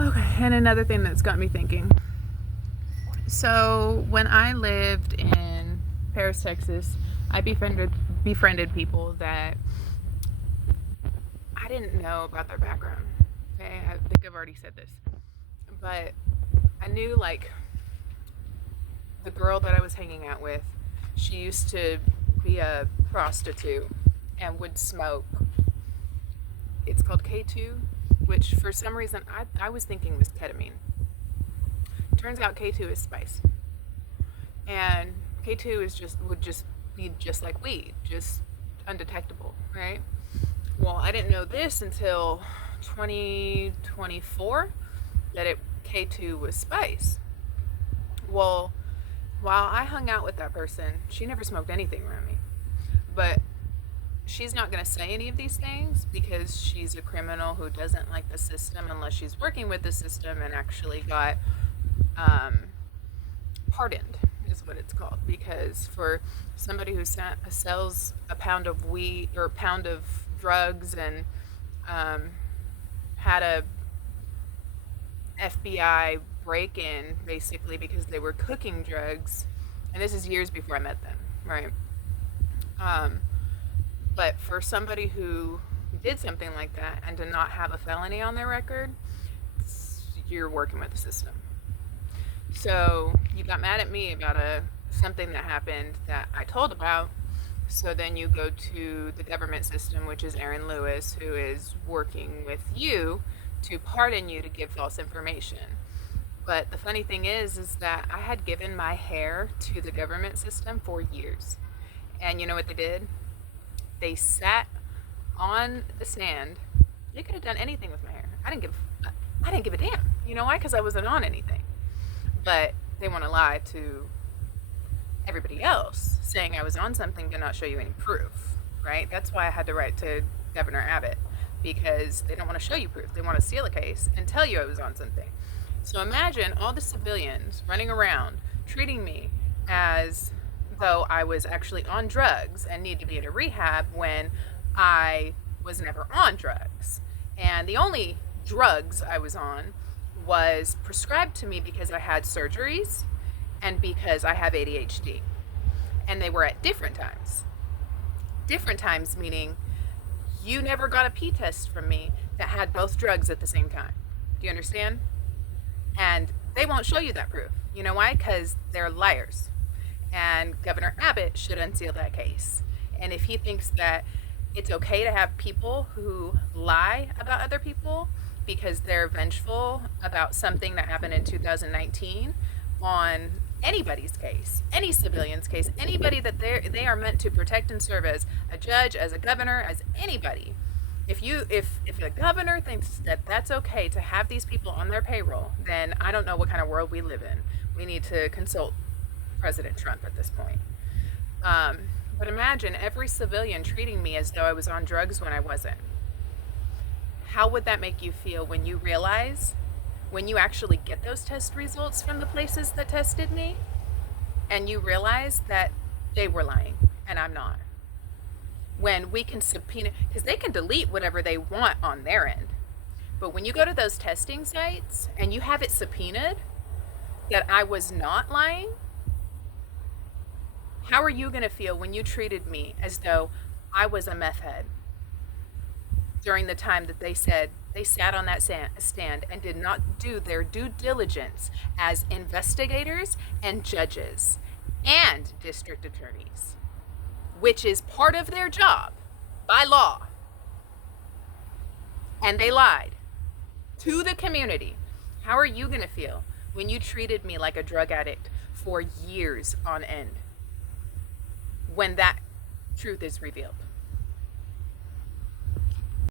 Okay, and another thing that's got me thinking. So when I lived in Paris, Texas, I befriended people that I didn't know about their background. Okay, I think I've already said this, but I knew like the girl that I was hanging out with. She used to be a prostitute and would smoke. It's called K2, which for some reason I was thinking was ketamine. Turns out K2 is spice, and K2 would just be just like weed, just undetectable, right? Well, I didn't know this until 2024 that K2 was spice. Well, while I hung out with that person, she never smoked anything around me. But she's not going to say any of these things because she's a criminal who doesn't like the system unless she's working with the system and actually got um, pardoned, is what it's called. Because for somebody who sells a pound of weed or a pound of drugs and had a FBI break in basically because they were cooking drugs, and this is years before I met them, right? Um, but for somebody who did something like that and did not have a felony on their record, you're working with the system. So you got mad at me about something that happened that I told about. So then you go to the government system, which is Aaron Lewis, who is working with you to pardon you to give false information. But the funny thing is that I had given my hair to the government system for years. And you know what they did? They sat on the stand. They could have done anything with my hair. I didn't give a damn. You know why? Because I wasn't on anything. But they want to lie to everybody else, saying I was on something but not show you any proof, right? That's why I had to write to Governor Abbott, because they don't want to show you proof. They want to steal a case and tell you I was on something. So imagine all the civilians running around treating me as though I was actually on drugs and need to be in a rehab when I was never on drugs. And the only drugs I was on was prescribed to me because I had surgeries and because I have ADHD. And they were at different times. Different times meaning you never got a P test from me that had both drugs at the same time. Do you understand? And they won't show you that proof. You know why? Because they're liars. And Governor Abbott should unseal that case. And if he thinks that it's okay to have people who lie about other people because they're vengeful about something that happened in 2019 on anybody's case, any civilian's case, anybody that they are meant to protect and serve as a judge, as a governor, as anybody. If a governor thinks that that's okay to have these people on their payroll, then I don't know what kind of world we live in. We need to consult President Trump at this point. But imagine every civilian treating me as though I was on drugs when I wasn't. How would that make you feel when you realize, when you actually get those test results from the places that tested me, and you realize that they were lying and I'm not? When we can subpoena, because they can delete whatever they want on their end. But when you go to those testing sites and you have it subpoenaed that I was not lying, how are you going to feel when you treated me as though I was a meth head during the time that they said they sat on that stand and did not do their due diligence as investigators and judges and district attorneys, which is part of their job by law? And they lied to the community. How are you going to feel when you treated me like a drug addict for years on end when that truth is revealed?